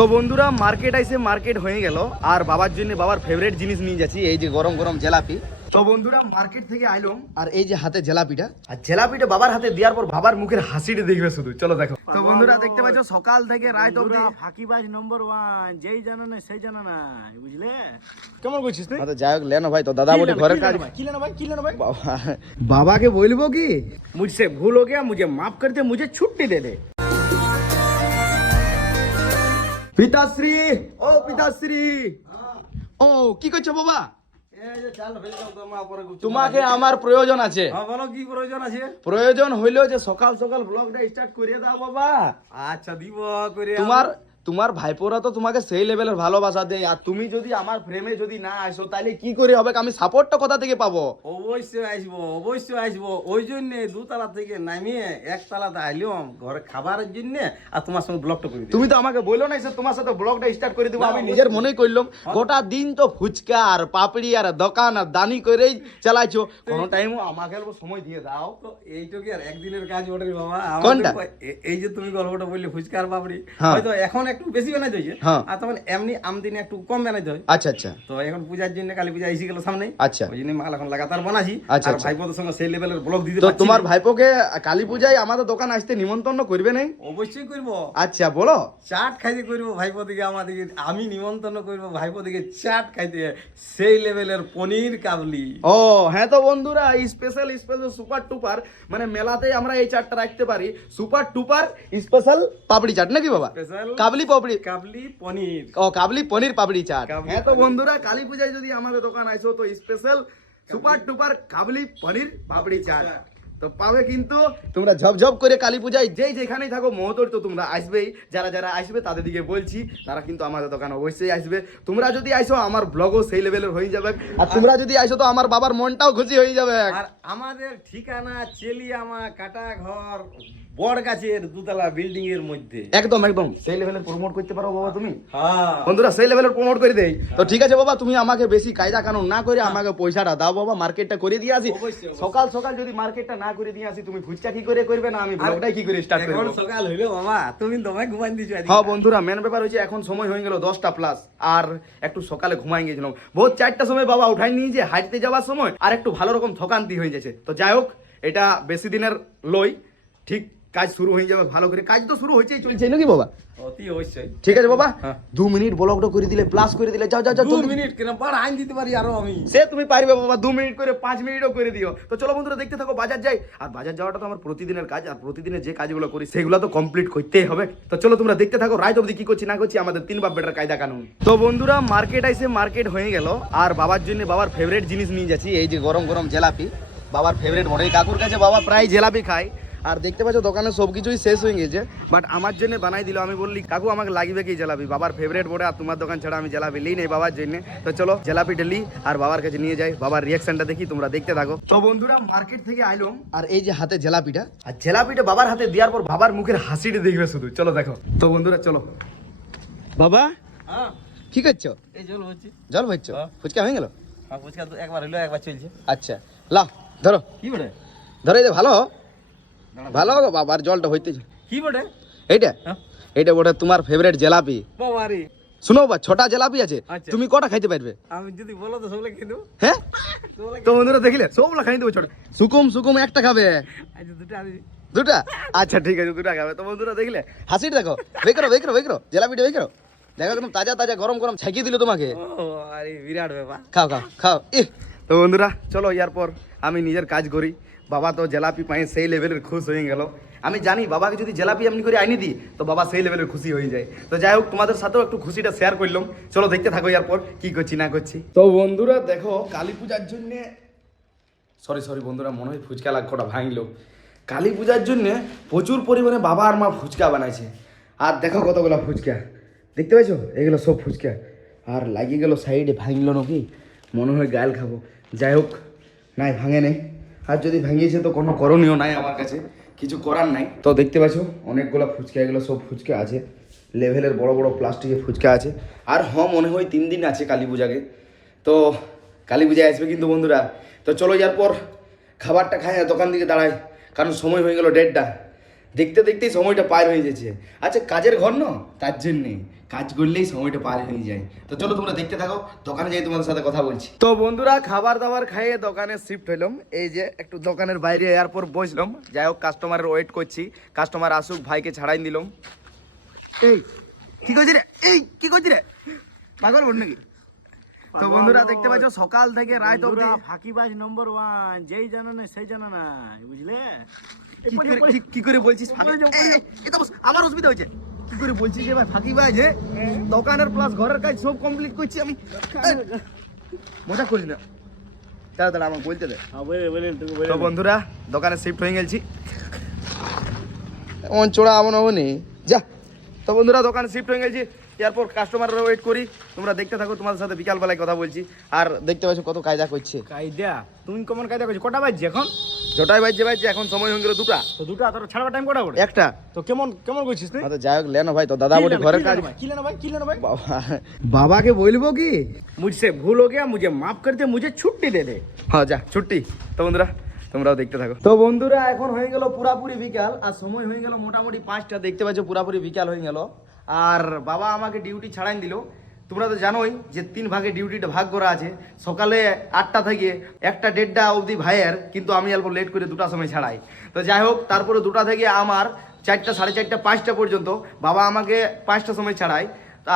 তো বন্ধুরা মার্কেট আইসে মার্কেট হয়ে গেল। আর বাবার জন্য বাবার ফেভারিট জিনিস নিয়ে যাচ্ছি এই যে গরম গরম জেলাপি। তো বন্ধুরা মার্কেট থেকে আইলাম আর এই যে হাতে জেলাপিটা। আর জেলাপিটা বাবার হাতে দেওয়ার পর বাবার মুখের হাসিটা দেখবে শুধু। চলো দেখো। তো বন্ধুরা দেখতে পাচ্ছ সকাল থেকে রাত অবধি ফাকিবাজ নম্বর 1 যেই জানা না সেই জানা না বুঝলে? কেমন করছিস তুই? আরে যাই হোক লেনো ভাই তো দাদা বড়ি ঘরে কাজ কি লেনো ভাই কি লেনো ভাই? বাবা। বাবাকে বলব কি? মুঝসে ভুল হো গিয়া মুঝে maaf করতে মুঝে ছুটি দে দে। পিতাশ্রী ও পিতাশ্রী। ও কি করছ বাবা? তোমাকে আমার প্রয়োজন আছে। হ্যাঁ বলো কি প্রয়োজন আছে? প্রয়োজন হইল যে সকাল সকাল ব্লগটা স্টার্ট করে দাও বাবা। আচ্ছা দিব করে তোমার তোমার ভাইপোরা তো তোমাকে সেই লেভেলের ভালোবাসা দেয়। আর তুমি যদি আমার প্রেমে যদি না আসো তাহলে কি করে হবে? আমি সাপোর্টটা কোথা থেকে পাবো? অবশ্যই আসব অবশ্যই আসব। ওই জন্য দুতলা থেকে নামিয়ে একতলাতে আইলাম ঘরে খাবারের জন্য আর তোমার সঙ্গে ব্লগটা করে তুমি তো আমাকে বলল না যে তোমার সাথে ব্লগটা স্টার্ট করে দেবো। আমি নিজের মনেই করলাম গোটা দিন তো ফুচকা আর পাপড়ি আর দোকান আর দানি করেই চালাইছো। কোনো টাইমও আমাকে সময় দিয়ে দাও। তো এইটুকু আর একদিনের কাজ ওঠে বাবা। কোনটা? এই যে তুমি গল্পটা বললে ফুচকার পাপড়ি। হ্যাঁ। হয়তো এখন একটু বেশি বানাইতে হয়েছে হ্যাঁ। আর তখন এমনি আমদিনে একটু কম বানাইতে হয়। আচ্ছা আচ্ছা। তো এখন পূজার জন্য কালী পূজা এসে গেল সামনে। আচ্ছা। ওই জন্য মাল এখন লাগাতার বানাছি আচ্ছা, আর আচ্ছা। ভাইপোদের সঙ্গে সেই লেভেলের ব্লগ দিতে তো তোমার। ভাইপোকে কালী পূজায় আমাদের দোকান আসতে নিমন্ত্রণ করবে নাই? অবশ্যই করব। আচ্ছা বলো। চাট খাইতে করব ভাইপো দিকে আমাদেরকে আমি নিমন্ত্রণ করব ভাইপো দিকে চাট খাইতে। সেই লেভেলের পনির কাবলি। ও হ্যাঁ তো বন্ধুরা স্পেশাল স্পেশাল সুপার টুপার মানে মেলাতে আমরা এই চাটটা রাখতে পারি। Super duper special papdi chaat নাকি বাবা? স্পেশাল কাবলি পাপড়ি। কাবলি পনির। ও কাবলি পনির পাপড়ি চাট। হ্যাঁ তো বন্ধুরা কালী পূজায় যদি আমাদের দোকান আসো তো স্পেশাল সুপার টুপার কাবলি পনির পাপড়ি চাট। তো পাবে কিন্তু তোমরা ঝপঝপ করে কালী পূজায় যেই যেখানেই থাকো মহতর তো তোমরা আসবেই। যারা যারা আসবে তাদের দিকে বলছি তারা কিন্তু আমাদের দোকান অবশ্যই আসবে। তোমরা যদি আসো আমার ব্লগও সেই লেভেলের হয়ে যাবে। আর তোমরা যদি আসো তো আমার বাবার মনটাও খুশি হয়ে যাবে। আর আমাদের ঠিকানা চেলিয়ামা কাটা ঘর বড় গাছের দুতলা বিল্ডিং এর মধ্যে। একদম একদম। সেই লেভেলের প্রমোট করতে পারো বাবা তুমি। হ্যাঁ। বন্ধুরা সেই লেভেলের প্রমোট করে দেই। তো ঠিক আছে বাবা তুমি আমাকে বেশি কায়দা কানুন না করে আমাকে পয়সাটা দাও বাবা মার্কেটটা করে দিয়ে আসি। সকাল সকাল যদি মার্কেটটা না করে দিয়ে আসি তুমি ফুচকা কি করে করবে না আমি ব্লগটাই কি করে স্টার্ট এখন সকাল হইল বাবা তুমি তোমায় ঘুমাই দিছো। হ্যাঁ বন্ধুরা মেন ব্যাপার হচ্ছে এখন সময় হয়ে গেল দশটা প্লাস আর একটু সকালে ঘুমাই গেছিলাম। বহুত চারটার সময় বাবা উঠাই নিয়ে যে হাঁটতে যাওয়ার সময়। আর একটু ভালো রকম থকান্তি হয়ে যাচ্ছে তো যাই হোক এটা বেশি দিনের লই ঠিক কাজ শুরু হয়ে যাবে ভালো করে কাজ তো শুরু হয়েছেই চলছে। নাকি বাবা? অতি অবশ্যই। ঠিক আছে বাবা হ্যাঁ। দু মিনিট ব্লগটা করে দিলে প্লাস করে দিলে যাও যাও যাও দু মিনিট কেন? বড় আইন দিতে পারি আরও আমি। সে তুমি পারবে বাবা দু মিনিট করে পাঁচ মিনিটও করে দিও। তো চলো বন্ধুরা দেখতে থাকো বাজার যাই। আর বাজার যাওয়াটা তো আমার প্রতিদিনের কাজ আর প্রতিদিনের যে কাজগুলো করি সেগুলো তো কমপ্লিট করতেই হবে। তো চলো তোমরা দেখতে থাকো রাত অবধি কি করছি না করছি আমাদের তিন বাপ বেটার কায়দা কানুন। তো বন্ধুরা মার্কেট আইসে মার্কেট হয়ে গেল আর বাবার জন্য বাবার ফেভারিট জিনিস নিয়ে যাচ্ছি এই যে গরম গরম জেলাপি। বাবার ফেভারিট বড় কাকুর কাছে বাবা প্রায় জেলাপি খায়। আর দেখতে পাচ্ছ দোকানে সব কিছুই শেষ হয়ে গেছে। বাট আমার জন্য বানাই দিল আমি বললি কাকু আমাকে লাগবে কি জেলাপি? বাবার ফেভারিট বড়ে আর তোমার দোকান ছাড়া আমি জেলাপি লিই নেই বাবার জন্য। তো চলো জেলাপি ডেলি আর বাবার কাছে নিয়ে যাই। বাবার রিয়াকশনটা দেখি তোমরা দেখতে থাকো। তো বন্ধুরা মার্কেট থেকে আইলাম আর এই যে হাতে জেলাপিটা আর জেলাপিটা বাবার হাতে দেওয়ার পর বাবার মুখের হাসিটা দেখবে শুধু। চলো দেখো। তো বন্ধুরা চলো। বাবা? হ্যাঁ। কি করছ? এই জল হচ্ছে জল ভরছো হ্যাঁ। ফুচকা হয়ে গেল? হ্যাঁ ফুচকা একবার হইল একবার চলছে। আচ্ছা লাও ধরো। কি বটে? ধরো এই যে ভালো। ভালো বাবার জলটা হইতেছে কি বটে? এইটা? হ্যাঁ। এইটা বটে তোমার ফেভারিট জেলাপি। বাবা রে শুনো বা ছটা জেলাপি আছে আচ্ছা। তুমি কটা খাইতে পারবে? আমি যদি বলো তো সবলে খেয়ে দেবো হ্যাঁ? তো বন্ধুরা দেখলে সবগুলো খাই দেবো ছোট। সুকুম সুকুম একটা খাবে। আচ্ছা দুটো আমি। দুটা? আচ্ছা ঠিক আছে দুটা খাবে। তো বন্ধুরা দেখলে হাসিটা দেখো। বেকরো বেকরো বেকরো জেলাপিটা বেকরো দেখো একদম তাজা তাজা গরম গরম ছাইকিয়ে দিল তোমাকে। ও আরে বিরাট ব্যাপার। খাও খাও খাও। তো বন্ধুরা চলো ইয়ার পর আমি নিজের কাজ করি। বাবা তো জেলাপি পাই সেই লেভেলের খুশ হয়ে গেল। আমি জানি বাবাকে যদি জেলাপি এমনি করে আইনি দিই, তো বাবা সেই লেভেলের খুশি হয়ে যায়। তো যাই হোক, তোমাদের সাথেও একটু খুশিটা শেয়ার করলাম। চলো দেখতে থাকো ইয়ার পর কি করছি না করছি। তো বন্ধুরা দেখো, কালী পূজার জন্যে সরি সরি বন্ধুরা, মনে হয় ফুচকা লাক্ষটা ভাঙলো। কালী পূজার জন্য প্রচুর পরিমাণে বাবা আর মা ফুচকা বানাইছে। আর দেখো কতগুলো ফুচকা। দেখতে পাইছো? এগুলো সব ফুচকা। আর লাগিয়ে গেল সাইডে ভাঙলো নাকি? মনে হয় গাল খাব। যাই হোক, নাই ভাঙে নেই। আর যদি ভেঙেছে তো কোনো করণীয় নাই আমার কাছে, কিছু করার নাই। তো দেখতে পাচ্ছ, অনেকগুলো ফুচকা, এগুলো সব ফুচকা আছে। লেভেলের বড় বড় প্লাস্টিকের ফুচকা আছে। আর হ, মনে হয় তিন দিন আছে কালী পূজাকে। তো কালী পূজায় আসবে কিন্তু বন্ধুরা। তো চলো যাওয়ার পর খাবারটা খায় দোকান দিকে দাঁড়ায় কারণ সময় হয়ে গেল ডেটটা দেখতে দেখতেই সময়টা পার হয়ে যাচ্ছে। আচ্ছা কাজের ঘর না? তার জন্যে। কাজ করলেই সময়টা পার হয়ে যায়। তো চলো তোমরা দেখতে থাকো, দোকানে যাই তোমাদের সাথে কথা বলছি। তো বন্ধুরা খাবার দাবার খাইয়ে দোকানে শিফট হইলাম। এই যে একটু দোকানের বাইরে এয়ারপোর্ট বসলাম। যাই হোক কাস্টমারের ওয়েট করছি। কাস্টমার আসুক, ভাইকে ছাড়াই দিলাম। এই, কি করছি রে? এই, কি করছি রে? পাগল বোন নাকি? তো বন্ধুরা দেখতে পাচ্ছ সকাল থেকে রাত অবধি ফাঁকিবাজ নম্বর ওয়ান যেই জানা নাই সেই জানা নাই বুঝলে? কি করে- বলছিস আমার অসুবিধা হয়েছে। কি করে বলছিস ভাই ফাঁকি ভাই যে দোকানের প্লাস ঘরের কাজ সব কমপ্লিট করছি আমি। মজা করিস না। দাঁড়া দাঁড়া আমাকে বলতে দে। হ্যাঁ, তো বন্ধুরা দোকানে শিফট হয়ে গেছি। এমন চোরা এমন হবনি যা। তো বন্ধুরা দোকানে শিফট হয়ে গেছি। এরপর কাস্টমাররা ওয়েট করি। তোমরা দেখতে থাকো তোমাদের সাথে বিকালবেলায় কথা বলছি। আর দেখতে পাচ্ছ কত কায়দা করছে। কায়দা? তুমি কেমন কায়দা করছ? কটা বাজছে এখন? জটাই বাজছে বাজছে এখন সময় হয়ে গেল দুটা। তো দুটো তোর ছাড়বার টাইম কটা বড় একটা। তো কেমন কেমন করছিস তুই? আচ্ছা যাই হোক লেনো ভাই তো দাদা বটে ঘরে কাজ। কি লেনো ভাই? কি লেনো ভাই? বাবা। বাবাকে বলব কি? মুঝসে ভুল হো গিয়া মুঝে মাফ কর দে মুঝে ছুটি দে দে। হ্যাঁ যা ছুটি তো বন্ধুরা তোমরাও দেখতে থাকো। তো বন্ধুরা এখন হয়ে গেল পুরাপুরি বিকাল আর সময় হয়ে গেল মোটামুটি পাঁচটা। দেখতে পাচ্ছ পুরাপুরি বিকাল হয়ে গেল। আর বাবা আমাকে ডিউটি ছাড়াই দিল। তোমরা তো জানোই যে তিন ভাগে ডিউটিটা ভাগ করা আছে। সকালে আটটা থেকে একটা দেড়টা অবধি ভাইয়ের, কিন্তু আমি অল্প লেট করে দুটা সময় ছাড়াই। তো যাই হোক, তারপরে দুটা থেকে আমার চারটা, সাড়ে চারটা, পাঁচটা পর্যন্ত বাবা আমাকে পাঁচটা সময় ছাড়ায়।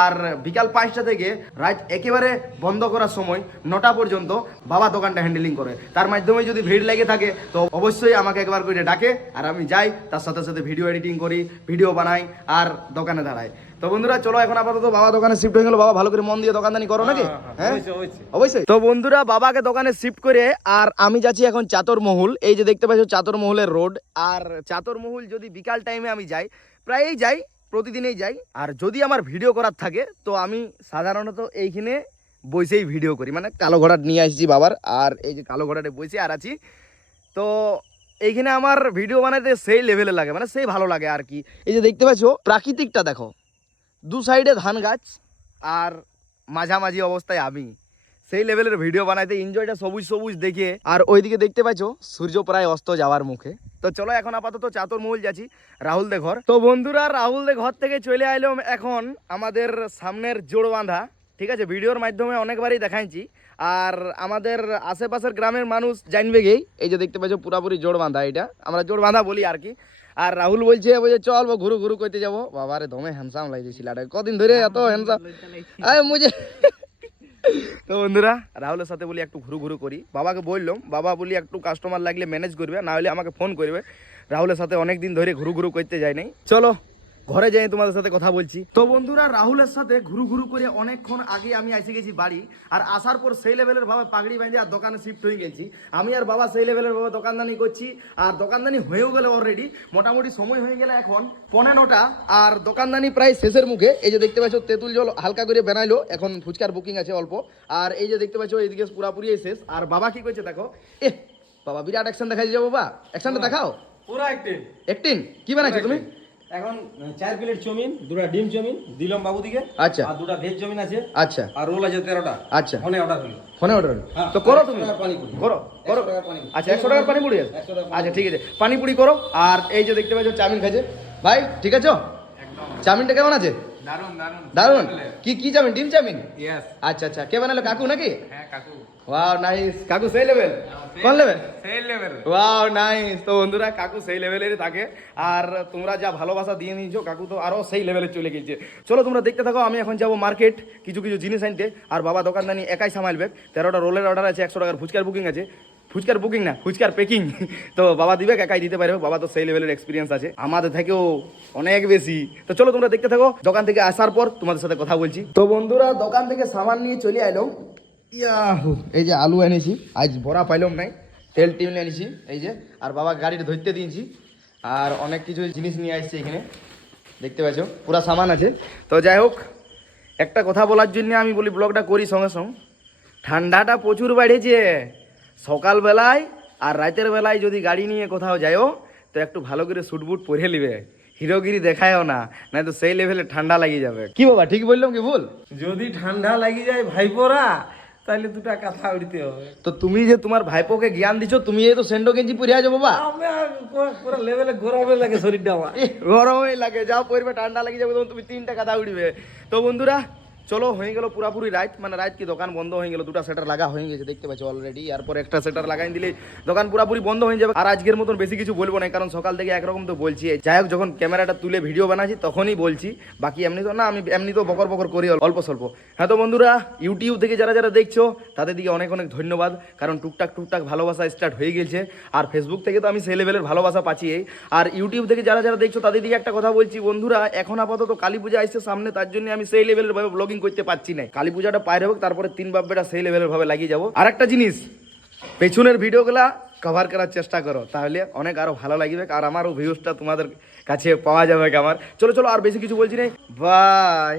আর বিকাল পাঁচটা থেকে রাত একেবারে বন্ধ করার সময় নটা পর্যন্ত বাবা দোকানটা হ্যান্ডেলিং করে। তার মাধ্যমে যদি ভিড় লেগে থাকে তো অবশ্যই আমাকে একবার করে ডাকে আর আমি যাই তার সাথে সাথে ভিডিও এডিটিং করি ভিডিও বানাই আর দোকানে দাঁড়াই। তো বন্ধুরা চলো এখন আপাতত বাবা দোকানে শিফট হয়ে গেল। বাবা ভালো করে মন দিয়ে দোকানদানি করো নাকি? হ্যাঁ অবশ্যই, অবশ্যই। অবশ্যই। তো বন্ধুরা বাবাকে দোকানে শিফট করে আর আমি যাচ্ছি এখন চাতরমহল এই যে দেখতে পাচ্ছ চাতরমহলের রোড আর চাতরমহল যদি বিকাল টাইমে আমি যাই প্রায়ই যাই প্রতিদিনই যাই। আর যদি আমার ভিডিও করার থাকে, তো আমি সাধারণত এইখানে বসেই ভিডিও করি। মানে কালো ঘোড়া নিয়ে আসছি বাবার, আর এই যে কালো ঘোড়াটা বসে আর আছি। তো এইখানে আমার ভিডিও বানাতে সেই লেভেলে লাগে মানে সেই ভালো লাগে আর কি। এই যে দেখতে পাচ্ছ, প্রাকৃতিকটা দেখো। দু সাইডে ধান গাছ, আর মাঝামাঝি অবস্থায় আমি। সেই লেভেলের ভিডিও বানাইতে এনজয়টা সবুজ সবুজ দেখে। আর ওইদিকে দেখতে পাচ্ছ, সূর্য প্রায় অস্ত যাওয়ার মুখে। তো চলো এখন আপাতত চাতর মহল যাচ্ছি রাহুল দে ঘর। তো বন্ধুরা রাহুল দে ঘর থেকে চলে আইলাম এখন আমাদের সামনের জোড় বাঁধা, ঠিক আছে? ভিডিওর মাধ্যমে অনেকবারই দেখাইছি। আর আমাদের আশেপাশের গ্রামের মানুষ জানবে গেই এই যে দেখতে পাচ্ছ পুরাপুরি জোড় বাঁধা এটা। আমরা জোড় বাঁধা বলি আর কি। আর রাহুল বলছে বলছে, চল ঘুরু ঘুরু করতে যাব। বাবারে, দমে হ্যান্ডসাম লাগছে ছিলাটা কদিন ধরে এত হ্যান্ডসাম মুঝে তো বন্ধুরা, রাহুলের সাথে বলি একটু ঘুরু ঘুরু করি। বাবাকে বললাম, বাবা বলি একটু কাস্টমার লাগলে ম্যানেজ করবে, না হলে আমাকে ফোন করবে। রাহুলের সাথে অনেক দিন ধরে ঘুরু ঘুরু করতে যাই নাই। চলো ঘরে যাই তোমাদের সাথে কথা বলছি। তো বন্ধুরা রাহুলের সাথে ঘুরু ঘুরু করে অনেকক্ষণ আগে আমি এসে গেছি বাড়ি আর আসার পর সেই লেভেলের ভাবে পাগড়ি বেঁধে আর দোকানে শিফট হয়ে গেছি। আমি আর বাবা সেই লেভেলের ভাবে দোকানদানি করছি আর দোকানদানি হয়েও গেলে অলরেডি মোটামুটি সময় হয়ে গেলে এখন পনেরোটা আর দোকানদানি প্রায় শেষের মুখে। এই যে দেখতে পাচ্ছ তেঁতুল জল হালকা করে বানাইলো এখন ফুচকার বুকিং আছে অল্প। আর এই যে দেখতে পাচ্ছ এইদিকে পুরাপুরি শেষ। আর বাবা কি করছে দেখো এ বাবা বিরাট অ্যাকশন দেখাই যাব বাবা। অ্যাকশনটা দেখাও। পুরা একটি একটিন কি বানাইছো তুমি? এখন চার প্লেট চাউমিন দুটা ডিম চাউমিন দিলাম বাবু দিকে আচ্ছা। আর দুটা ভেজ চাউমিন আছে। আচ্ছা। আর রোল আছে তেরোটা। আচ্ছা। ফোনে অর্ডার হলো। ফোনে অর্ডার হলো। তো করো তুমি। করো করো। আচ্ছা একশো টাকার পানিপুরি আছে? আচ্ছা ঠিক আছে। পানিপুরি করো। আর এই যে দেখতে পাচ্ছ চাউমিন খাচ্ছে ভাই ঠিক আছে? চাউমিনটা কেমন আছে? দারুণ দারুণ দারুণ কি কি চাউমিন? ডিম চাউমিন? ইয়েস আচ্ছা আচ্ছা। কে বানালো? কাকু নাকি? হ্যাঁ কাকু। ওয়াও নাইস কাকু সেই লেভেল কোন লেভেল সেই লেভেল ওয়াও নাইস তো বন্ধুরা কাকু সেই লেভেলেরই থাকে। আর তোমরা যা ভালোবাসা দিয়ে নিয়েছো কাকু তো আরও সেই লেভেলে চলে গেছে চলো তোমরা দেখতে থাকো আমি এখন যাব মার্কেট কিছু কিছু জিনিস আনতে। আর বাবা দোকানদানি একাই সামালবে তেরোটা রোলের অর্ডার আছে একশো টাকার ফুচকার বুকিং আছে। ফুচকার বুকিং না, ফুচকার পেকিং তো বাবা দিবে একাই দিতে পারবে, বাবা তো সেই লেভেলের এক্সপিরিয়েন্স আছে। আমাদের থেকেও অনেক বেশি। তো চলো তোমরা দেখতে থাকো, দোকান থেকে আসার পর তোমাদের সাথে কথা বলছি। তো বন্ধুরা, দোকান থেকে সামান নিয়ে চলে আইলাম ইয়াহু, এই যে আলু এনেছি। আজ ভরা পাইলাম নাই, তেল টিম এনেছি, এই যে। আর বাবা গাড়িটা ধরতে দিয়েছি। আর অনেক কিছু জিনিস নিয়ে আসছি এখানে। দেখতে পাচ্ছ, পুরা সামান আছে। তো যাই হোক, একটা কথা বলার জন্য আমি বলি, ব্লগটা করি সঙ্গে সঙ্গে। ঠান্ডাটা প্রচুর বেড়েছে। সকালবেলায় আর রাতের বেলায় যদি গাড়ি নিয়ে কোথাও যায়ও তো একটু ভালো করে স্যুট বুট পরে নিবে। হিরোগিরি দেখায়ও না নাই তো সেই লেভেলে ঠান্ডা লাগিয়ে যাবে। কি বাবা ঠিক বললাম কি ভুল? যদি ঠান্ডা লাগি যায় ভাইপোরা তাইলে দুটা কথা উড়তে হবে। তো তুমি যে তোমার ভাইপোকে জ্ঞান দিছো তুমি এই তো সেন্ডো গেঞ্জি পরে আছো বাবা পুরো লেভেলে গরমে লাগে শরীরটা আমার। গরমই লাগে যাও পড়বে ঠান্ডা লেগে যাবে তখন তুমি তিনটা কথা উঠবে তো বন্ধুরা চলো, হয়ে গেল পুরাপুরি রাত মানে রাত কি দোকান বন্ধ হয়ে গেল? দুটা সেটার লাগা হয়ে গেছে, দেখতে পাচ্ছ অলরেডি এরপর একটা সেটার লাগাই দিলে দোকান পুরাপুরি বন্ধ হয়ে যাবে। আর আজকের মতন বেশি কিছু বলব না, কারণ সকাল থেকে একরকম তো বলছি। যাই হোক, যখন ক্যামেরাটা তুলে ভিডিও বানাচ্ছি, তখনই বলছি। বাকি এমনি তো না, আমি এমনি তো বকর বকর করি অল্প স্বল্প। হ্যাঁ তো বন্ধুরা ইউটিউব থেকে যারা যারা দেখছ, তাদের দিকে অনেক অনেক ধন্যবাদ। কারণ টুকটাক টুকটাক ভালোবাসা স্টার্ট হয়ে গেছে। আর ফেসবুক থেকে তো আমি সেই লেভেলের ভালোবাসা পাচ্ছি। আর ইউটিউব থেকে যারা যারা দেখছ, তাদের দিকে একটা কথা বলছি। বন্ধুরা, এখন আপাতত কালী পূজা আসছে সামনে, তার জন্য আমি সেই লেভেলের ভাবে ব্লগিং করতে পারছি না কালী পূজাটা পায়ের হোক, তারপরে তিন বাব্বেটা সেই লেভেলের ভাবে লাগিয়ে যাব। আর একটা জিনিস, পেছনের ভিডিওগুলা কভার করার চেষ্টা করো, তাহলে অনেক আরও ভালো লাগবে, আর আমারও ভিউজটা তোমাদের কাছে পাওয়া যাবে আমার। চলো চলো, আর বেশি কিছু বলছি না বাই